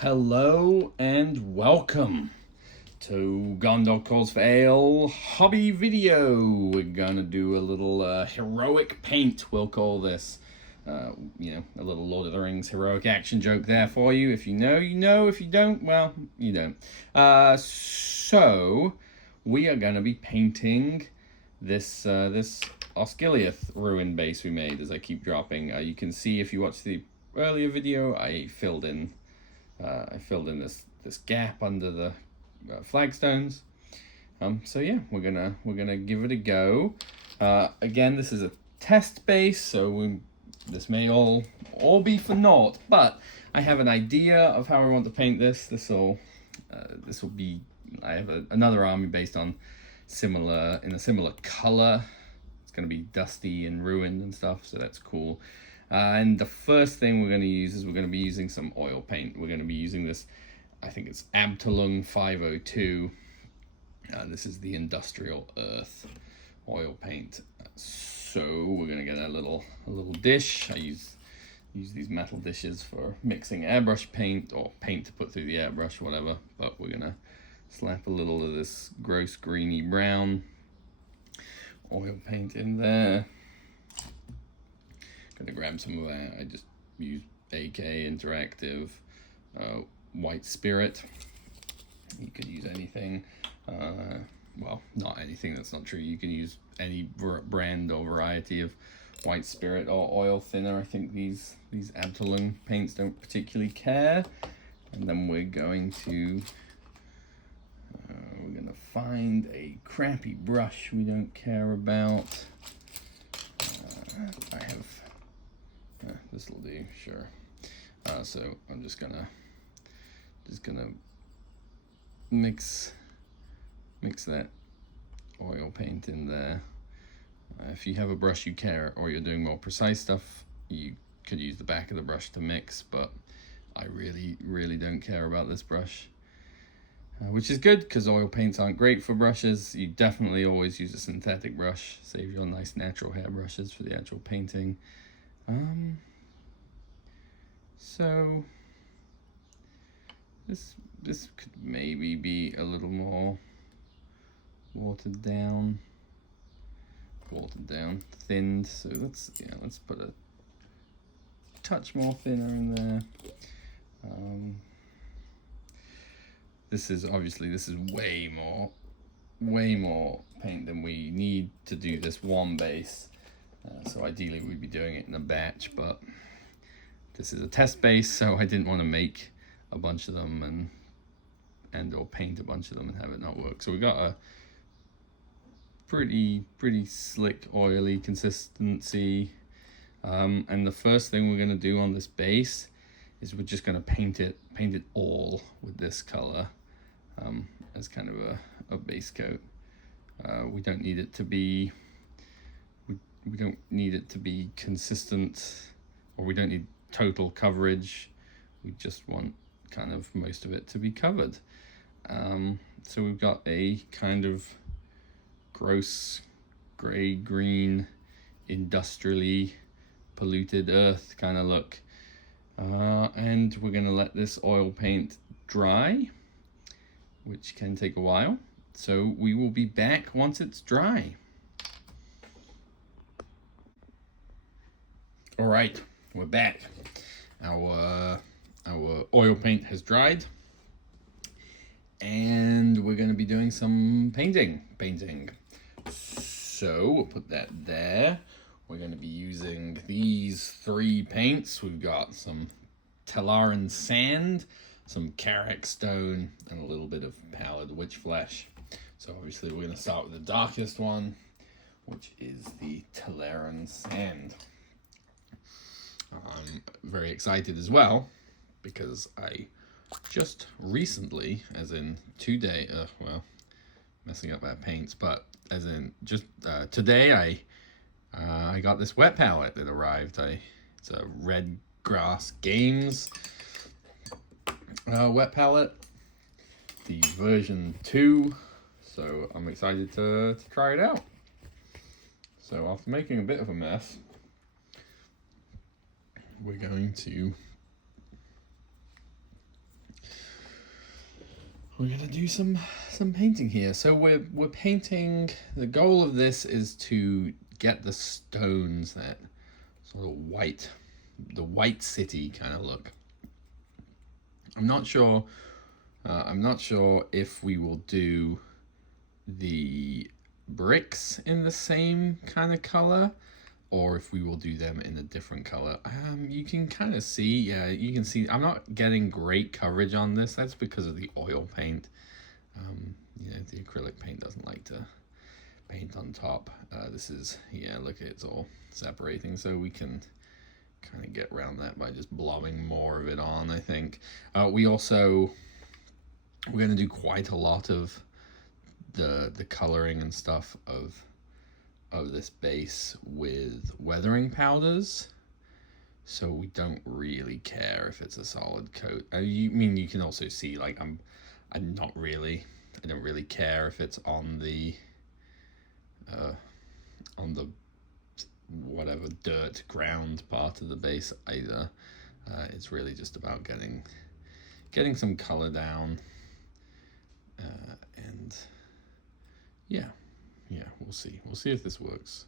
Hello and welcome to Gondor Calls for Ale hobby video. We're gonna do a little heroic paint, we'll call this. A little Lord of the Rings heroic action joke there for you. If you know, you know. If you don't, well, you don't. So we are gonna be painting this Osgiliath ruin base we made. As I keep dropping, you can see if you watch the earlier video, I filled in this gap under the flagstones. So yeah, we're gonna give it a go. Again, this is a test base, so this may all be for naught. But I have an idea of how I want to paint this. This will be. I have another army based on in a similar color. It's gonna be dusty and ruined and stuff, so that's cool. And the first thing we're going to use is we're going to be using some oil paint. We're going to be using this, I think it's Abtalung 502. This is the Industrial Earth oil paint. So we're going to get a little dish. I use these metal dishes for mixing airbrush paint or paint to put through the airbrush, whatever. But we're going to slap a little of this gross greeny brown oil paint in there. Gonna grab some of that. I just use AK Interactive White Spirit. You could use anything. Well, not anything, that's not true. You can use any brand or variety of white spirit or oil thinner. I think these Abtalung paints don't particularly care. And then we're going to find a crappy brush we don't care about. I have this will do, sure. So I'm just gonna mix that oil paint in there. If you have a brush you care, or you're doing more precise stuff, you could use the back of the brush to mix, but I really don't care about this brush, which is good because oil paints aren't great for brushes. You definitely always use a synthetic brush. Save your nice natural hair brushes for the actual painting. So this could maybe be a little more watered down, thinned. So let's put a touch more thinner in there. This is way more paint than we need to do this one base. So ideally we'd be doing it in a batch, but this is a test base, so I didn't want to make a bunch of them and or paint a bunch of them and have it not work. So we got a pretty slick, oily consistency. And the first thing we're going to do on this base is we're just going to paint it all with this color as kind of a base coat. We don't need it to be consistent, or we don't need total coverage. We just want kind of most of it to be covered. So we've got a kind of gross gray green, industrially polluted earth kind of look, and we're going to let this oil paint dry, which can take a while. So we will be back once it's dry. All right, we're back. Our oil paint has dried, and we're going to be doing some painting. So we'll put that there. We're going to be using these 3 paints. We've got some Teleran sand, some Karak stone, and a little bit of pallid witch flesh. So obviously we're going to start with the darkest one, which is the Teleran sand. I'm very excited as well because I just recently, as in today, messing up that paints, but as in just today, I got this wet palette that arrived. It's a Red Grass Games wet palette, the version 2. So I'm excited to try it out. So after making a bit of a mess, we're going to we're gonna do some painting here. So we're painting. The goal of this is to get the stones that sort of white, the white city kind of look. I'm not sure if we will do the bricks in the same kind of color, or if we will do them in a different color. You can kind of see, yeah, you can see I'm not getting great coverage on this. That's because of the oil paint. You know, the acrylic paint doesn't like to paint on top. This is, yeah, look, it's all separating, so we can kind of get around that by just blobbing more of it on, I think. We're going to do quite a lot of the coloring and stuff of this base with weathering powders, so we don't really care if it's a solid coat. You can also see, like, I don't really care if it's on the whatever dirt ground part of the base either. It's really just about getting some color down, and yeah, we'll see if this works.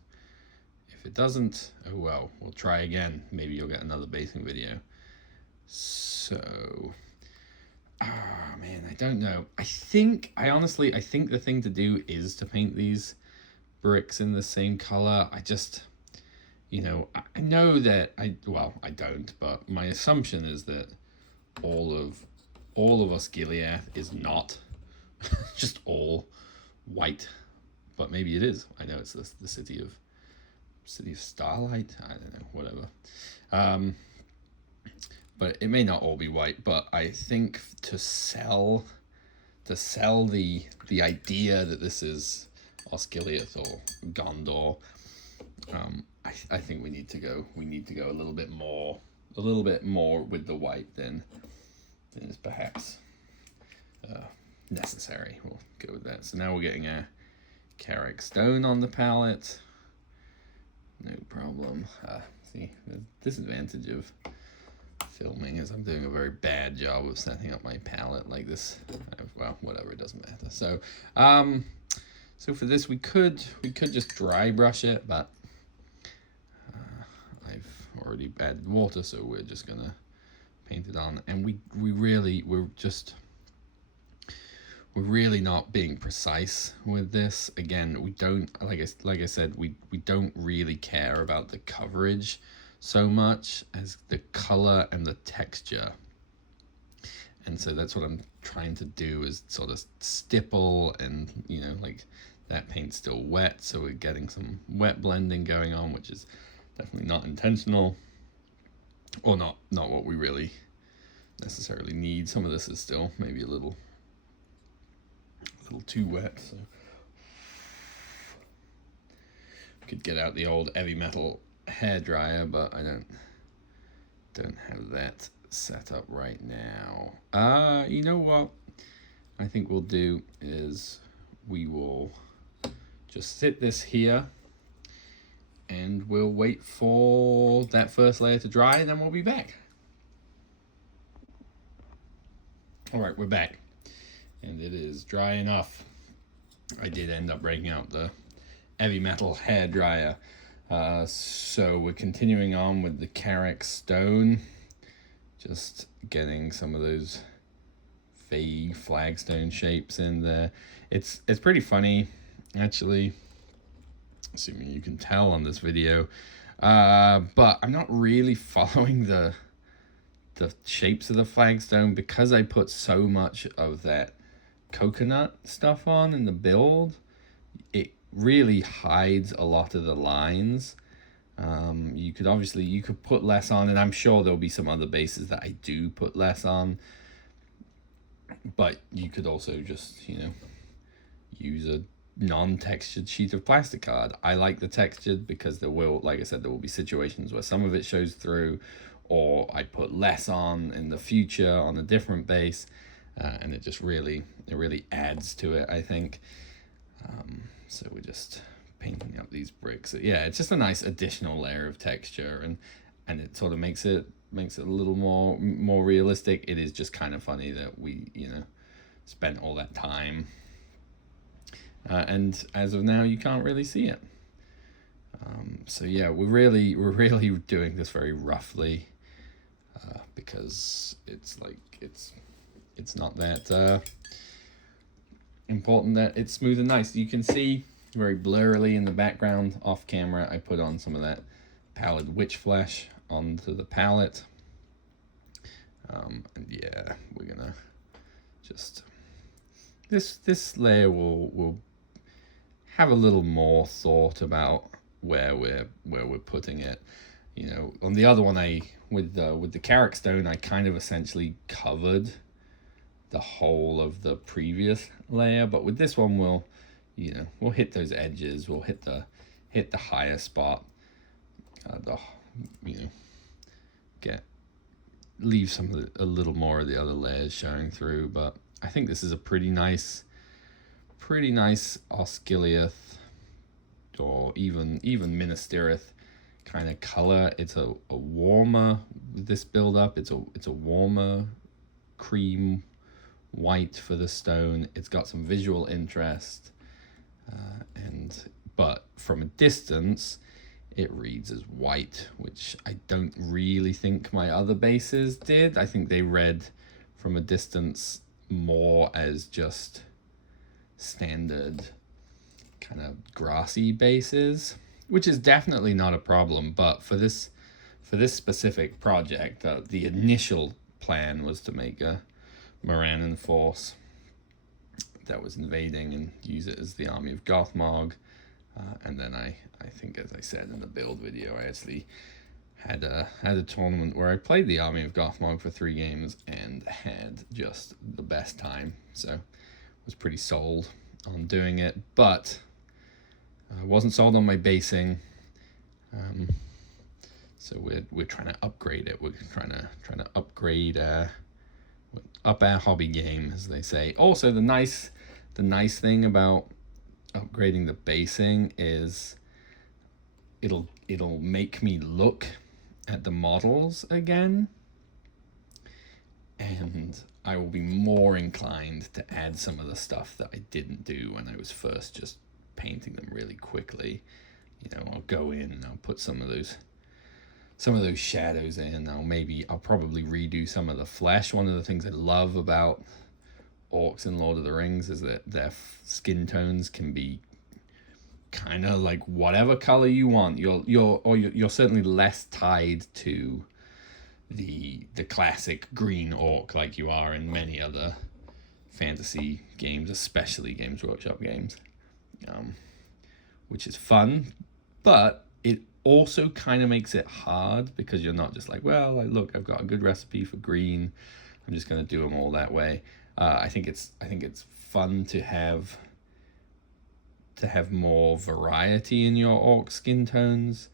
If it doesn't, oh well, we'll try again. Maybe you'll get another basing video. So, man, I don't know. I honestly think the thing to do is to paint these bricks in the same color. I just, you know, I know that I don't, but my assumption is that all of Osgiliath is not just all white, but maybe it is. I know it's the city of starlight. I don't know, whatever. But it may not all be white. But I think to sell the idea that this is Osgiliath or Gondor, I think we need to go a little bit more with the white than is perhaps necessary. We'll go with that. So now we're getting a Carrick stone on the palette. No problem. See, the disadvantage of filming is I'm doing a very bad job of setting up my palette like this. Well, whatever, it doesn't matter. So, so for this we could just dry brush it, but I've already added water, so we're just gonna paint it on. And we're really not being precise with this. Again, we don't, like I said, we don't really care about the coverage so much as the color and the texture. And so that's what I'm trying to do, is sort of stipple, and, you know, like that paint's still wet, so we're getting some wet blending going on, which is definitely not intentional, or not what we really necessarily need. Some of this is still maybe a little too wet, so could get out the old heavy metal hair dryer, but I don't have that set up right now. You know what I think we'll do is we will just sit this here and we'll wait for that first layer to dry, and then we'll be back. All right, we're back. And it is dry enough. I did end up breaking out the heavy metal hair dryer. So we're continuing on with the Carrick stone. Just getting some of those vague flagstone shapes in there. It's pretty funny, actually, assuming you can tell on this video. But I'm not really following the shapes of the flagstone because I put so much of that coconut stuff on in the build. It really hides a lot of the lines. You could put less on, and I'm sure there'll be some other bases that I do put less on, but you could also just, you know, use a non-textured sheet of plastic card. I like the textured because there will, like I said, there will be situations where some of it shows through, or I put less on in the future on a different base, and it really adds to it, I think. So we're just painting up these bricks. Yeah, it's just a nice additional layer of texture, and it sort of makes it a little more realistic. It is just kind of funny that we, you know, spent all that time. And as of now, you can't really see it. So yeah, we're really doing this very roughly, because it's not that important that it's smooth and nice. You can see very blurrily in the background off camera, I put on some of that pallid witch flesh onto the palette. And yeah, we're gonna just, this layer will have a little more thought about where we're putting it. You know, on the other one, with the Carrick stone, I kind of essentially covered the whole of the previous layer, but with this one, we'll hit those edges, we'll hit the higher spot, leave some of a little more of the other layers showing through. But I think this is a pretty nice Osgiliath, or even Minas Tirith kind of color. It's a warmer, this build up, it's a warmer cream white for the stone. It's got some visual interest, but from a distance it reads as white, which I don't really think my other bases did. I think they read from a distance more as just standard kind of grassy bases, which is definitely not a problem. But for this specific project, the initial plan was to make a Morannon force that was invading and use it as the army of Gothmog. And then I think, as I said in the build video, I actually had a tournament where I played the army of Gothmog for 3 games and had just the best time. So I was pretty sold on doing it, but I wasn't sold on my basing. So we're trying to upgrade it. We're trying to upgrade, up our hobby game, as they say. Also, the nice thing about upgrading the basing is it'll make me look at the models again, and I will be more inclined to add some of the stuff that I didn't do when I was first just painting them really quickly. You know, I'll go in and I'll put some of those shadows in. I'll probably redo some of the flesh. One of the things I love about orcs in Lord of the Rings is that their skin tones can be kind of like whatever color you want. You're certainly less tied to the classic green orc like you are in many other fantasy games, especially Games Workshop games, which is fun, but it also kind of makes it hard because you're not just like, well, look, I've got a good recipe for green, I'm just going to do them all that way. I think it's fun to have more variety in your orc skin tones,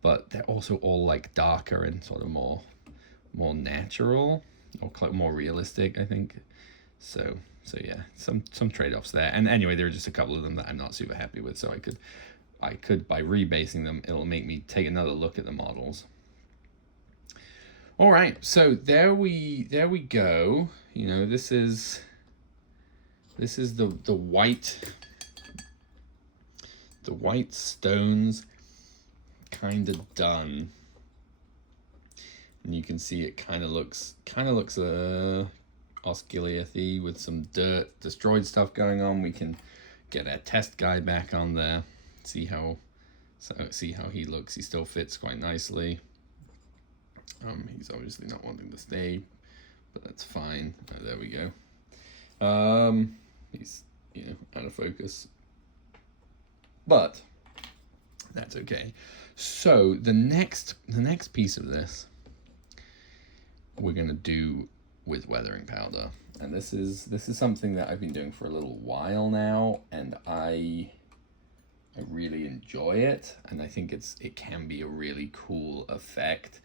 but they're also all like darker and sort of more natural, or more realistic, I think. So yeah, some trade-offs there. And anyway, there are just a couple of them that I'm not super happy with, so I could by rebasing them, it'll make me take another look at the models. All right, so there we go. You know, this is the white stones kind of done, and you can see it kind of looks Osgiliath-y with some dirt, destroyed stuff going on. We can get our test guy back on there, see how he looks. He still fits quite nicely. He's obviously not wanting to stay, but that's fine. There we go. He's out of focus, but that's okay. So the next piece of this we're gonna do with weathering powder, and this is something that I've been doing for a little while now, and I really enjoy it, and I think it can be a really cool effect.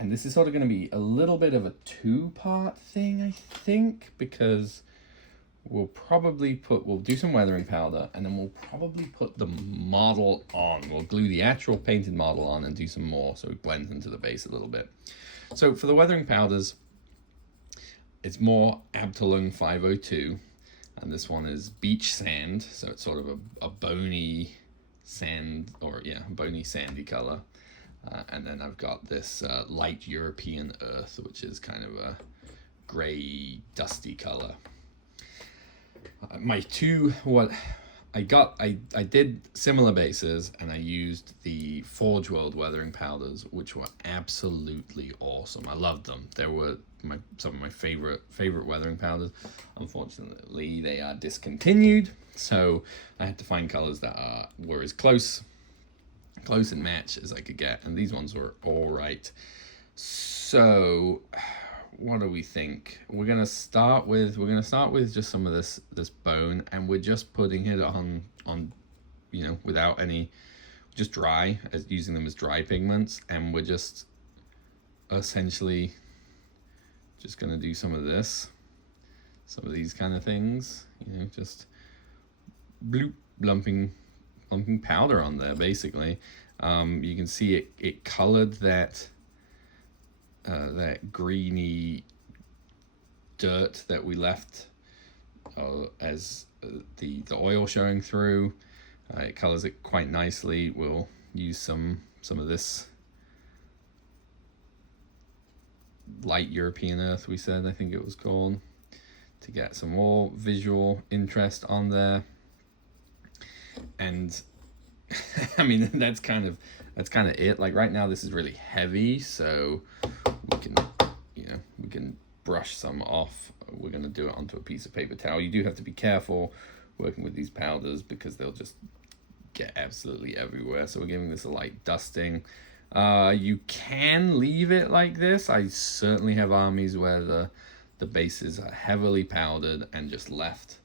And this is sort of going to be a little bit of a 2-part thing, I think, because we'll do some weathering powder, and then we'll probably put the model on. We'll glue the actual painted model on and do some more, so it blends into the base a little bit. So for the weathering powders, it's more Abtalung 502. And this one is beach sand, so it's sort of a bony sand, or yeah, bony sandy color. And then I've got this light European earth, which is kind of a gray, dusty color. My two, what I got, I did similar bases, and I used the Forge World weathering powders, which were absolutely awesome. I loved them. They were some of my favorite weathering powders. Unfortunately, they are discontinued, so I had to find colors that were as close and match as I could get, and these ones were all right. So what do we think? We're gonna start with just some of this bone, and we're just putting it on you know, without any, just dry, as using them as dry pigments, and we're just essentially just gonna do some of these kind of things, you know, just bloop, lumping powder on there basically. You can see it colored that greeny dirt that we left as the oil showing through. It colors it quite nicely. We'll use some of this light European earth, we said, I think it was called, to get some more visual interest on there. And I mean, that's kind of it. Like right now this is really heavy, so we can brush some off. We're going to do it onto a piece of paper towel. You do have to be careful working with these powders because they'll just get absolutely everywhere. So we're giving this a light dusting. You can leave it like this. I certainly have armies where the bases are heavily powdered and just left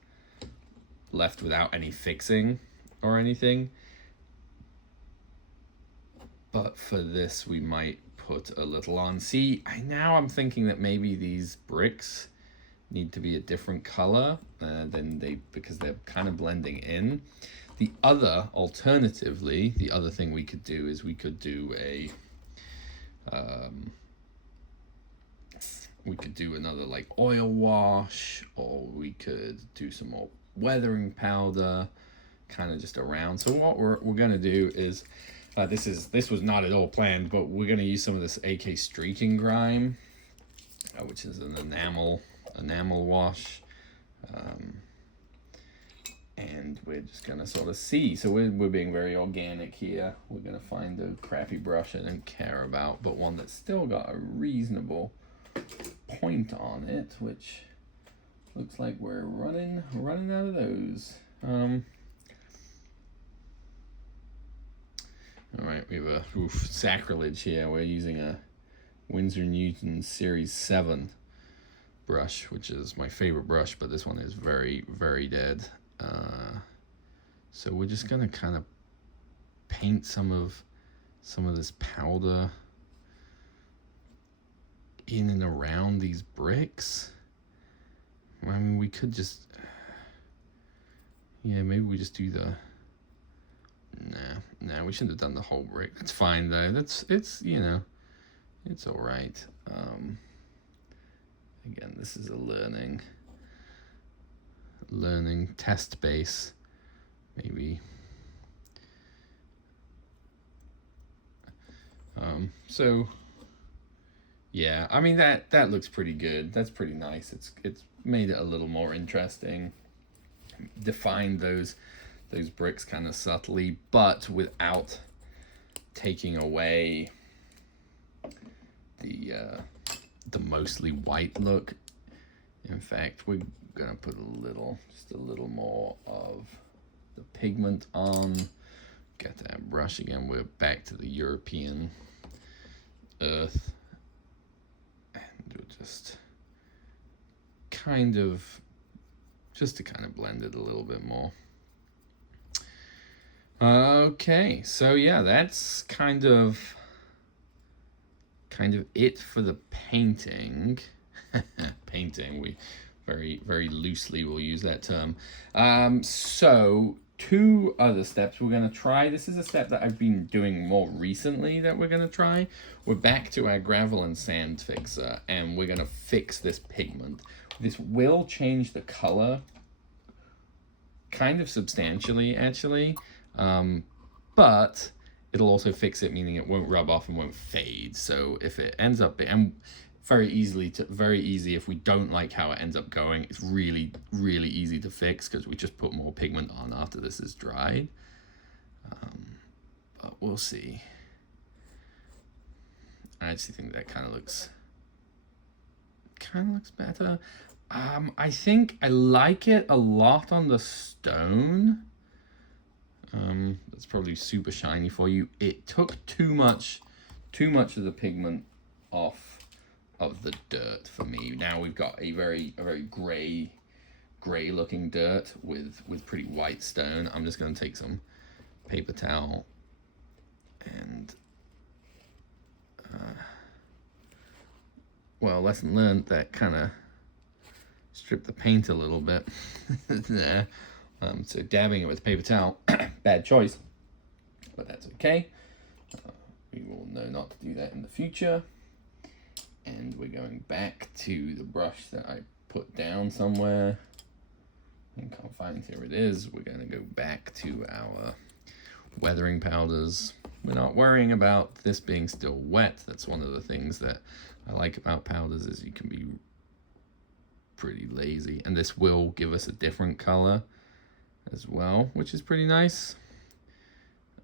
without any fixing or anything. But for this, we might put a little on. See, I'm thinking that maybe these bricks need to be a different color because they're kind of blending in. Alternatively, the other thing we could do is we could do another like oil wash, or we could do some more weathering powder, kind of just around. So what we're gonna do is, this was not at all planned, but we're gonna use some of this AK streaking grime, which is an enamel wash, and we're just gonna sort of see. So we're being very organic here. We're gonna find a crappy brush I don't care about, but one that's still got a reasonable point on it, which looks like we're running out of those. All right, we have a sacrilege here. We're using a Winsor Newton Series 7 brush, which is my favorite brush, but this one is very, very dead. So we're just gonna kind of paint some of this powder in and around these bricks. I mean, we could just, maybe we just do the. Nah, we shouldn't have done the whole brick. That's fine though. It's all right. Again, this is a learning test base, maybe. So yeah, I mean that looks pretty good. That's pretty nice. It's made it a little more interesting. Defined those bricks kind of subtly, but without taking away the mostly white look. In fact, we're gonna put just a little more of the pigment on. Get that brush again. We're back to the European earth, and we'll just to kind of blend it a little bit more. Okay, so yeah, that's kind of it for the painting. Painting, we very, very loosely will use that term. So two other steps we're going to try. This is a step that I've been doing more recently that we're going to try. We're back to our gravel and sand fixer, and we're going to fix this pigment. This will change the color kind of substantially, actually. But it'll also fix it, meaning it won't rub off and won't fade. So if it ends up, and very easy if we don't like how it ends up going, it's really, really easy to fix because we just put more pigment on after this is dried. But we'll see. I actually think that kind of looks better. I think I like it a lot on the stone. That's probably super shiny for you. It took too much of the pigment off of the dirt for me. Now we've got a very gray looking dirt with pretty white stone. I'm just going to take some paper towel and well, lesson learned, that kind of stripped the paint a little bit there. So dabbing it with a paper towel, bad choice, but that's okay. We will know not to do that in the future. And we're going back to the brush that I put down somewhere. I can't find it. Here it is. We're going to go back to our weathering powders. We're not worrying about this being still wet. That's one of the things that I like about powders, is you can be pretty lazy. And this will give us a different color as well, which is pretty nice.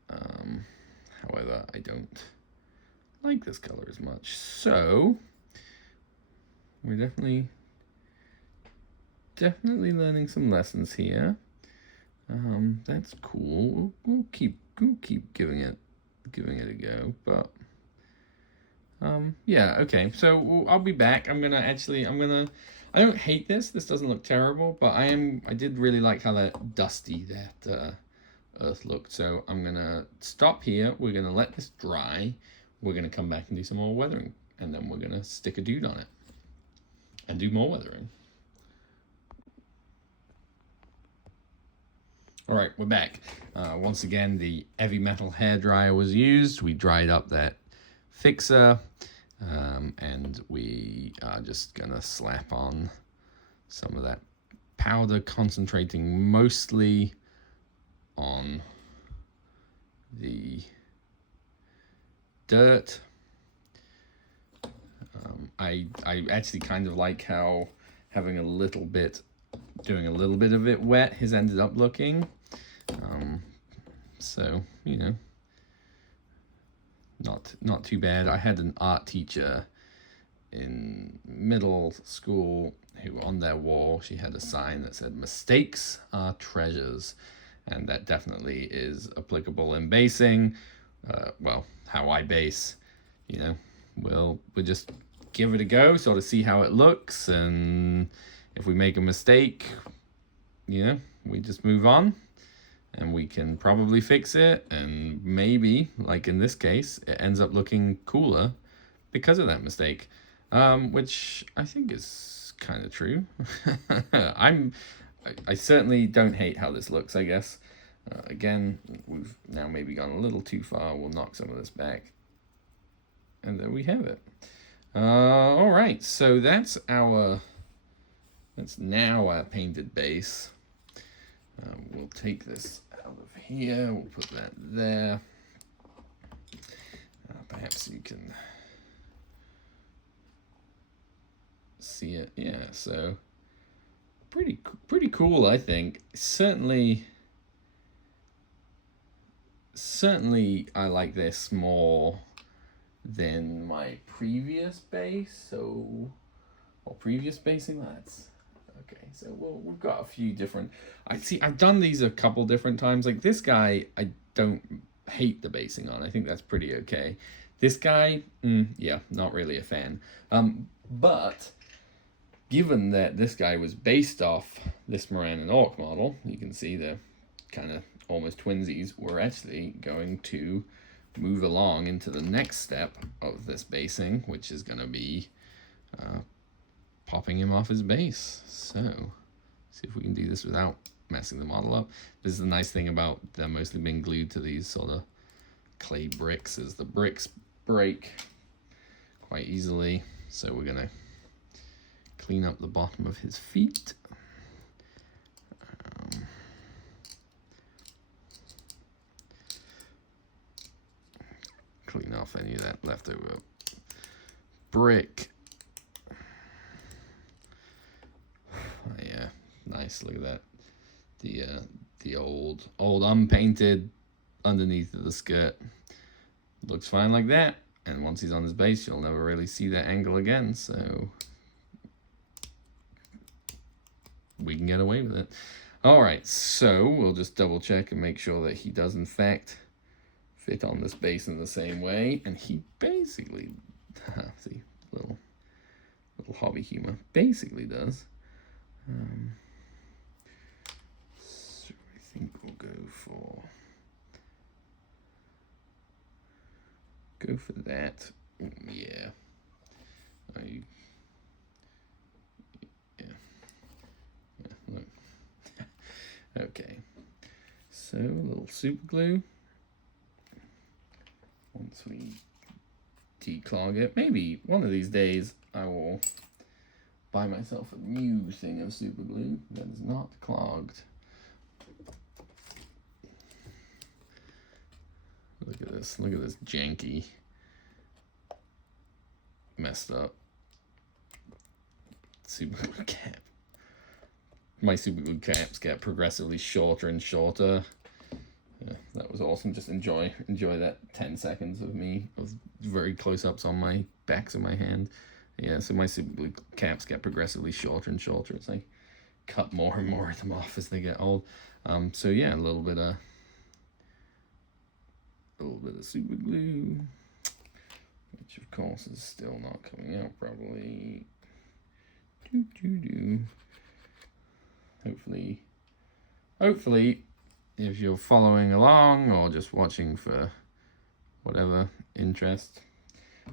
However, I don't like this color as much. So we're definitely learning some lessons here. That's cool. We'll keep giving it a go. But yeah, okay. So I'll be back. I don't hate this. This doesn't look terrible, but I did really like how that dusty that earth looked. So I'm gonna stop here. We're gonna let this dry. We're gonna come back and do some more weathering, and then we're gonna stick a dude on it and do more weathering. All right, we're back. Once again, the heavy metal hairdryer was used. We dried up that fixer, and we are just gonna slap on some of that powder, concentrating mostly on the dirt. I actually kind of like how having doing a little bit of it wet has ended up looking. So, you know, not too bad. I had an art teacher in middle school who, on their wall, she had a sign that said "Mistakes are treasures," and that definitely is applicable in basing. Well, how I base, you know, we'll just give it a go, sort of see how it looks, and if we make a mistake, you know, we just move on. And we can probably fix it, and maybe, like in this case, it ends up looking cooler because of that mistake, which I think is kind of true. I certainly don't hate how this looks, I guess. Again, we've now maybe gone a little too far. We'll knock some of this back, and there we have it. All right, so that's now our painted base. We'll take this out of here, we'll put that there. Perhaps you can see it. Yeah, so pretty cool, I think. Certainly I like this more than my previous base, or previous basing. Okay, so we've got a few different. I've done these a couple different times. Like this guy, I don't hate the basing on. I think that's pretty okay. This guy, yeah, not really a fan. But given that this guy was based off this Moran and Orc model, you can see they're kind of almost twinsies. We're actually going to move along into the next step of this basing, which is going to be popping him off his base. So, see if we can do this without messing the model up. This is the nice thing about them mostly being glued to these sort of clay bricks, is the bricks break quite easily. So we're gonna clean up the bottom of his feet. off any of that leftover brick. Oh, yeah, nice. Look at that. The old unpainted underneath of the skirt looks fine like that. And once he's on his base, you'll never really see that angle again. So we can get away with it. All right, so we'll just double check and make sure that he does in fact fit on this base in the same way. And he basically, see, little hobby humor, basically does. So I think we'll go for that. Yeah. Look. Okay. So a little super glue. Once we declog it, maybe one of these days I will buy myself a new thing of super glue that is not clogged. Look at this janky, messed up super glue cap. My super glue caps get progressively shorter and shorter. Yeah, that was awesome. Just enjoy that 10 seconds of me of very close-ups on my backs of my hand. Yeah, so my super glue caps get progressively shorter and shorter as I cut more and more of them off as they get old. So yeah, a little bit of super glue, which of course is still not coming out properly. Hopefully, if you're following along or just watching for whatever interest,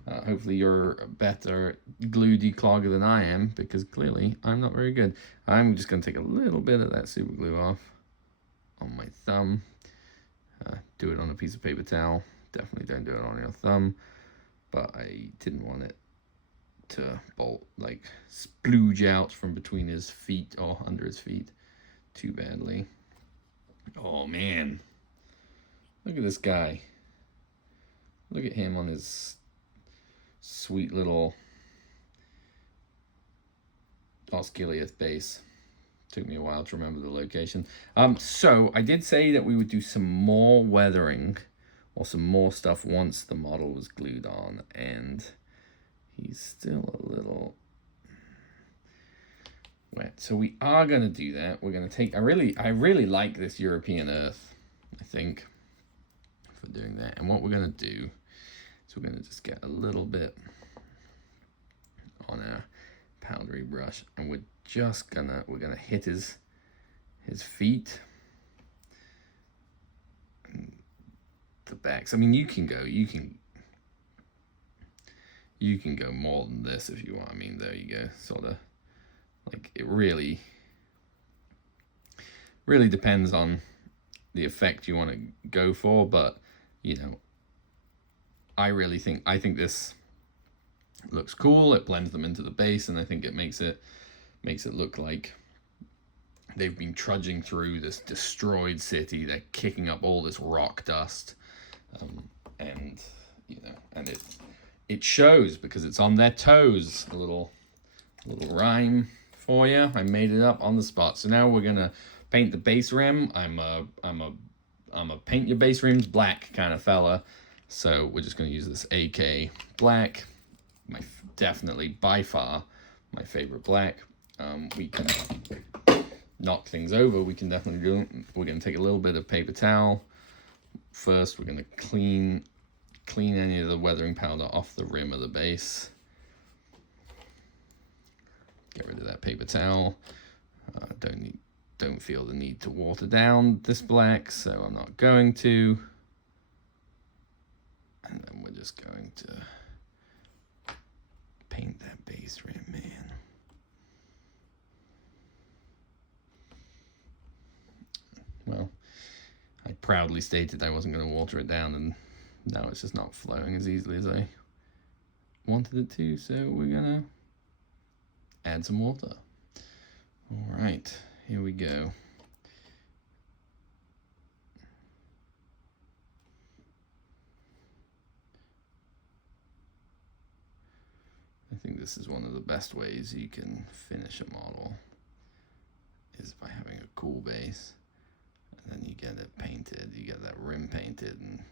hopefully you're a better glue declogger than I am, because clearly I'm not very good. I'm just going to take a little bit of that super glue off on my thumb. Do it on a piece of paper towel. Definitely don't do it on your thumb. But I didn't want it to splooge out from between his feet or under his feet too badly. Oh man, look at this guy. Look at him on his sweet little Osgiliath base. Took me a while to remember the location. So I did say that we would do some more weathering or some more stuff once the model was glued on, and he's still a little wet. So we are going to do that. We're going to take, I really like this European earth, I think, for doing that. And what we're going to do is we're going to just get a little bit on our powdery brush, and we're gonna hit his feet and the backs. I mean, you can go more than this if you want. I mean, there you go. Sort of like, it really depends on the effect you want to go for, but you know, I think this looks cool. It blends them into the base, and I think it makes it look like they've been trudging through this destroyed city. They're kicking up all this rock dust, and you know, and it shows because it's on their toes. A little rhyme for you. I made it up on the spot. So now we're gonna paint the base rim. I'm a paint your base rims black kind of fella. So we're just gonna use this AK black. Definitely by far my favorite black. We can knock things over. We can definitely do it. We're going to take a little bit of paper towel. First, we're going to clean any of the weathering powder off the rim of the base. Get rid of that paper towel. Don't feel the need to water down this black, so I'm not going to. And then we're just going to paint that base rim, man. Well, I proudly stated I wasn't going to water it down, and now it's just not flowing as easily as I wanted it to, so we're going to add some water. All right, here we go. think this is one of the best ways you can finish a model, is by having a cool base, and then you get it painted, you get that rim painted, and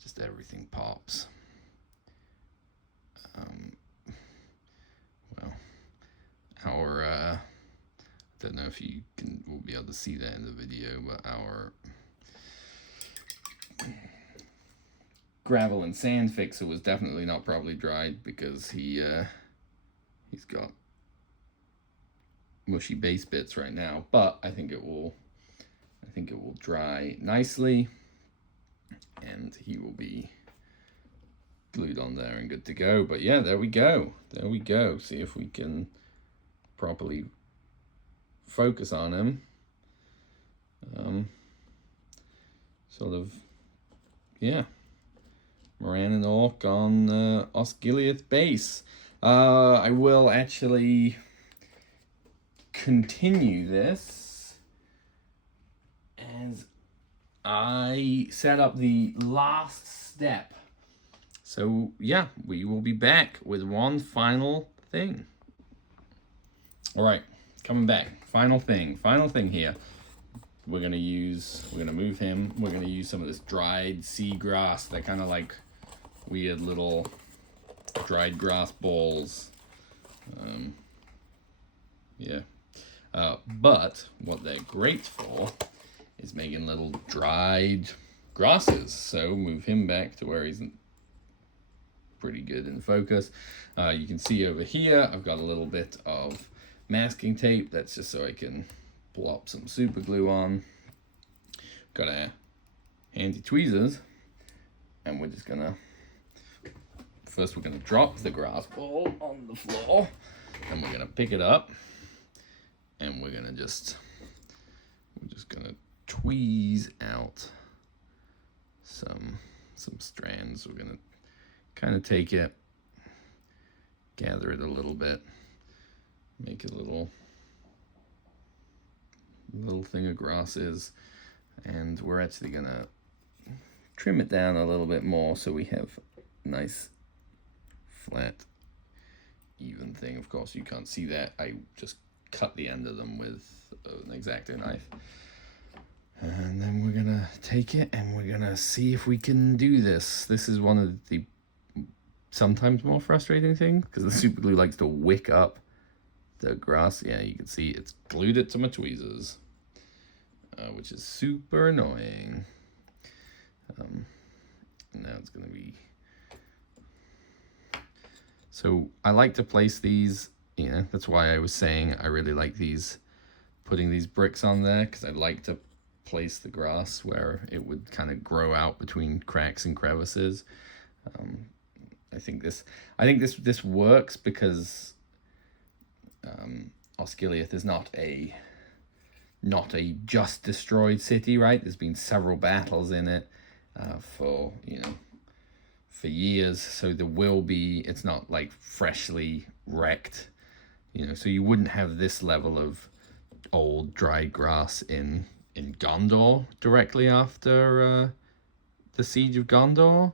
just everything pops. Well, our I don't know if you will be able to see that in the video, but our gravel and sand fixer was definitely not properly dried, because he's got mushy base bits right now, but I think it will dry nicely, and he will be glued on there and good to go. But yeah, there we go. See if we can properly focus on him. Sort of, yeah, Moran and Orc on Osgiliath base. I will actually continue this as I set up the last step. So yeah, we will be back with one final thing. All right, coming back. Final thing here. We're gonna move him. We're gonna use some of this dried sea grass. They're kind of like weird little dried grass balls. Yeah. But what they're great for is making little dried grasses. So move him back to where he's pretty good in focus. You can see over here, I've got a little bit of masking tape. That's just so I can plop some super glue on. Got our handy tweezers, and we're just gonna, first we're gonna drop the grass ball on the floor, and we're gonna pick it up, and we're just gonna tweeze out some strands. We're gonna kind of take it, gather it a little bit, make a little thing of grasses, and we're actually gonna trim it down a little bit more so we have a nice flat even thing. Of course you can't see that, I just cut the end of them with an X-Acto knife. And then we're gonna take it and we're gonna see if we can do this. This is one of the sometimes more frustrating things, because the super glue likes to wick up the grass. Yeah, you can see it's glued it to my tweezers, which is super annoying. Now it's gonna be, so I like to place these, you know, that's why I was saying I really like these, putting these bricks on there, because I'd like to place the grass where it would kind of grow out between cracks and crevices. I think this works because Osgiliath is not a just destroyed city, right? There's been several battles in it for years, so there will be, it's not like freshly wrecked, so you wouldn't have this level of old dry grass in Gondor directly after the siege of Gondor,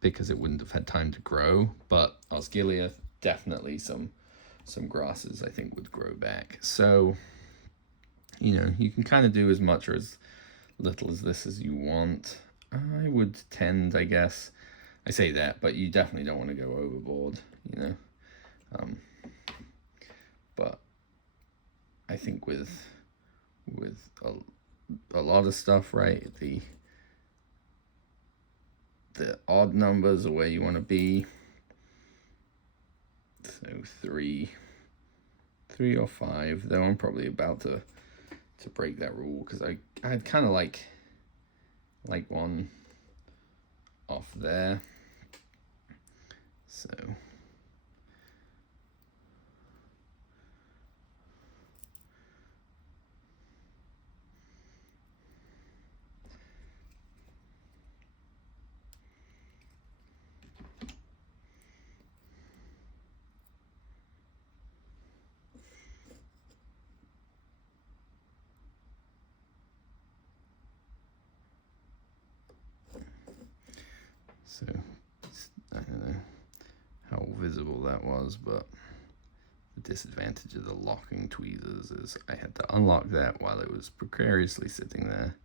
because it wouldn't have had time to grow. But Osgiliath, definitely some grasses I think would grow back. So you can kind of do as much or as little as this as you want. I would tend, I guess, I say that, but you definitely don't want to go overboard, but I think with a lot of stuff, right, the odd numbers are where you want to be. So three or five, though I'm probably about to break that rule, because I'd kind of like one off there. So I don't know how visible that was, but the disadvantage of the locking tweezers is I had to unlock that while it was precariously sitting there.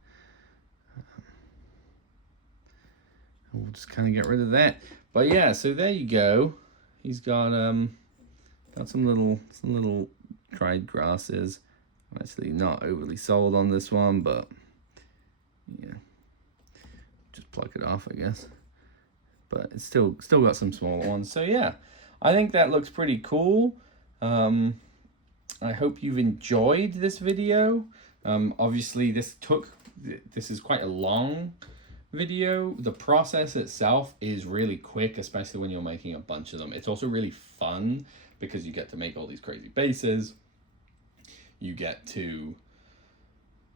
And we'll just kind of get rid of that. But yeah, so there you go. He's got some little dried grasses. I'm actually not overly sold on this one, but yeah, just pluck it off, I guess. But it's still got some smaller ones. So yeah, I think that looks pretty cool. I hope you've enjoyed this video. Obviously this is quite a long video. The process itself is really quick, especially when you're making a bunch of them. It's also really fun because you get to make all these crazy bases. You get to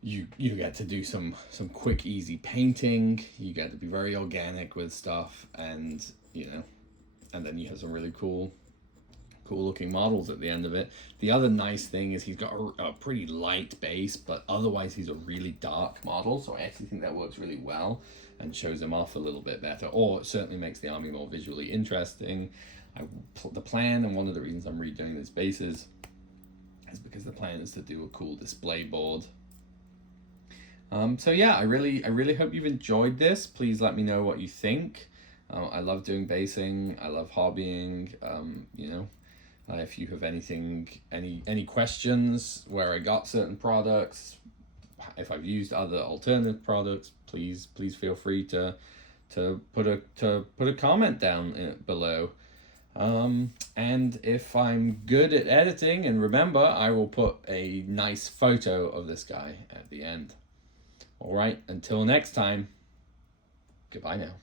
do some quick, easy painting. You get to be very organic with stuff, and and then you have some really cool looking models at the end of it. The other nice thing is he's got a pretty light base, but otherwise he's a really dark model, so I actually think that works really well and shows him off a little bit better, or it certainly makes the army more visually interesting. The plan, and one of the reasons I'm redoing these bases, is because the plan is to do a cool display board. So yeah, I really hope you've enjoyed this. Please let me know what you think. I love doing basing. I love hobbying. If you have any questions where I got certain products, if I've used other alternative products, please feel free to put a comment down below. And if I'm good at editing, and remember, I will put a nice photo of this guy at the end. All right, until next time, goodbye now.